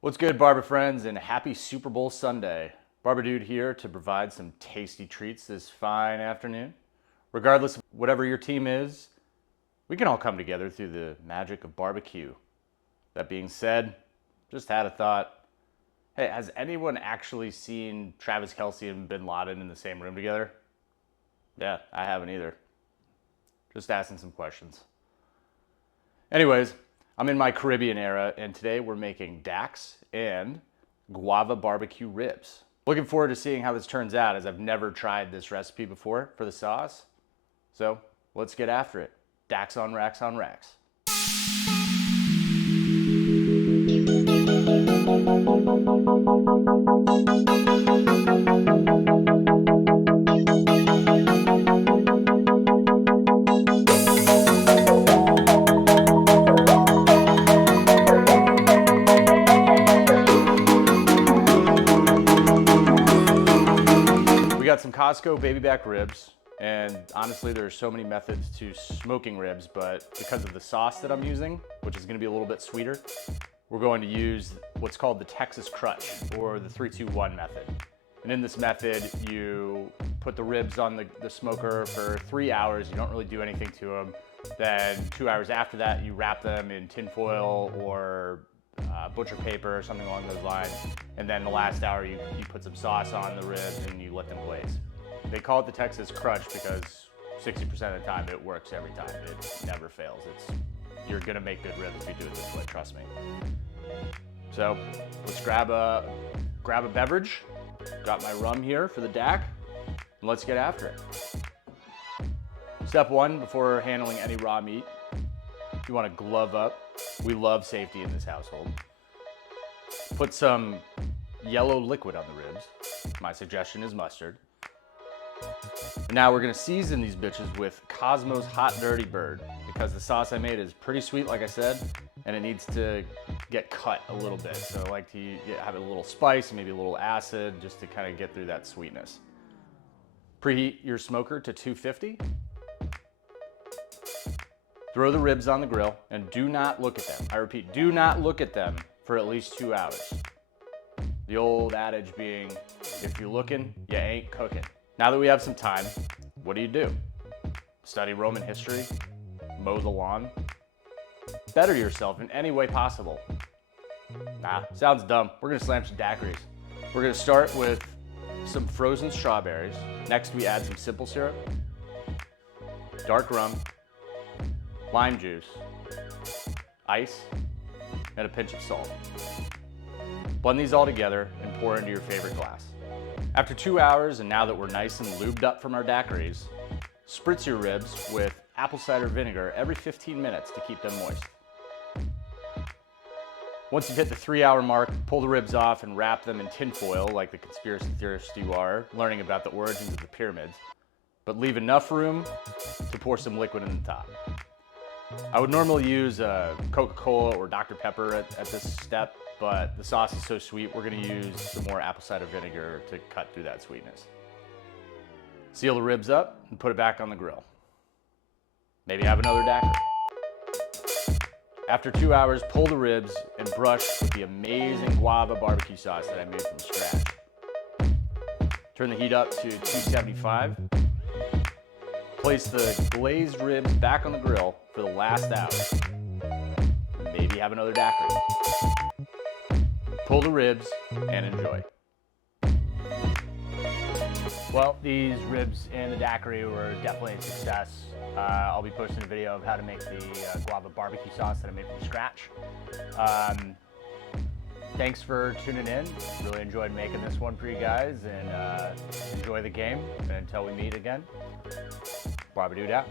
What's good, Barber friends, and happy Super Bowl Sunday. Barber Dude here to provide some tasty treats this fine afternoon. Regardless of whatever your team is, we can all come together through the magic of barbecue. That being said, just had a thought. Hey, has anyone actually seen Travis Kelce and Bin Laden in the same room together? Yeah, I haven't either. Just asking some questions. Anyways, I'm in my Caribbean era, and today we're making Daqs and Guava BBQ Ribs. Looking forward to seeing how this turns out, as I've never tried this recipe before for the sauce. So let's get after it. Daqs on racks on racks. Got some Costco baby back ribs, and honestly there's so many methods to smoking ribs, but because of the sauce that I'm using, which is going to be a little bit sweeter, we're going to use what's called the Texas Crutch, or the 3-2-1 method. And in this method, you put the ribs on the smoker for 3 hours. You don't really do anything to them. Then 2 hours after that, you wrap them in tin foil or butcher paper or something along those lines. And then the last hour, you put some sauce on the ribs and you let them glaze. They call it the Texas Crutch because 60% of the time it works every time. It never fails. You're gonna make good ribs if you do it this way, trust me. So let's grab a beverage. Got my rum here for the DAC, and let's get after it. Step one, before handling any raw meat, you wanna glove up. We love safety in this household. Put some yellow liquid on the ribs. My suggestion is mustard. And now we're gonna season these bitches with Cosmo's Hot Dirty Bird, because the sauce I made is pretty sweet, like I said, and it needs to get cut a little bit. So I like to have a little spice, maybe a little acid, just to kind of get through that sweetness. Preheat your smoker to 250. Throw the ribs on the grill and do not look at them. I repeat, do not look at them for at least 2 hours. The old adage being, if you're looking, you ain't cooking. Now that we have some time, what do? Study Roman history, mow the lawn, better yourself in any way possible. Nah, sounds dumb. We're gonna slam some daiquiris. We're gonna start with some frozen strawberries. Next, we add some simple syrup, dark rum, lime juice, ice, and a pinch of salt. Blend these all together and pour into your favorite glass. After 2 hours, and now that we're nice and lubed up from our daiquiris, spritz your ribs with apple cider vinegar every 15 minutes to keep them moist. Once you've hit the 3-hour mark, pull the ribs off and wrap them in tin foil like the conspiracy theorist you are, learning about the origins of the pyramids, but leave enough room to pour some liquid in the top. I would normally use Coca-Cola or Dr. Pepper at this step, but the sauce is so sweet, we're gonna use some more apple cider vinegar to cut through that sweetness. Seal the ribs up and put it back on the grill. Maybe have another daiquiri. After 2 hours, pull the ribs and brush with the amazing guava barbecue sauce that I made from scratch. Turn the heat up to 275. Place the glazed ribs back on the grill for the last hour. Maybe have another daiquiri. Pull the ribs and enjoy. Well, these ribs and the daiquiri were definitely a success. I'll be posting a video of how to make the guava barbecue sauce that I made from scratch. Thanks for tuning in. Really enjoyed making this one for you guys, and enjoy the game. And until we meet again, Barber Dude out.